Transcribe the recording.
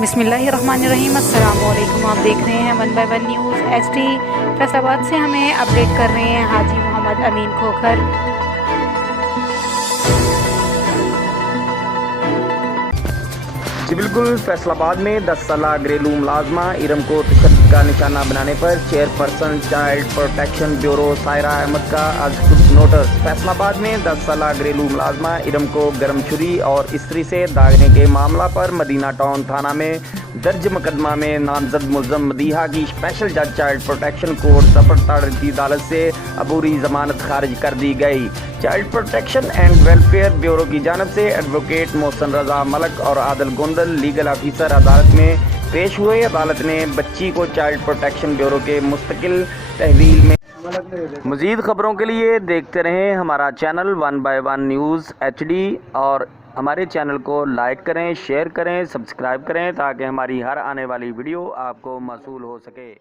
बिस्मिल्लाहिर्रहमानिर्रहीम। अस्सलाम वालेकुम। आप देख रहे हैं 1 बाय 1 न्यूज़ HD। फैसलाबाद से हमें अपडेट कर रहे हैं हाजी मोहम्मद अमीन खोखर। जी बिल्कुल, फैसलाबाद में 10 साला घरेलू मुलाजमा इरम को तशद्दुद का निशाना बनाने पर chairperson child protection bureau Saira Ahmed का आज खुद नोटिस। फैसलाबाद में 10 साला घरेलू मुलाजमा इरम को गर्म छुरी और इस्त्री से दागने के मामला पर मदीना टाउन थाना में दर्ज मुकदमा में नामजद मुल्ज़म मदीहा की स्पेशल जज चाइल्ड प्रोटेक्शन कोर्ट सफर की अदालत से अबूरी जमानत खारिज कर दी गई। Child protection and welfare bureau की जानब से एडवोकेट मोहसन रजा मलक और आदिल गोंदल लीगल ऑफिसर अदालत में पेश हुए। अदालत ने बच्ची को चाइल्ड प्रोटेक्शन ब्यूरो के मुस्तकिल तहवील में। मज़ीद ख़बरों के लिए देखते रहें हमारा चैनल 1 बाय 1 न्यूज़ HD और हमारे चैनल को लाइक करें, शेयर करें, सब्सक्राइब करें ताकि हमारी हर आने वाली वीडियो आपको मौसूल हो सके।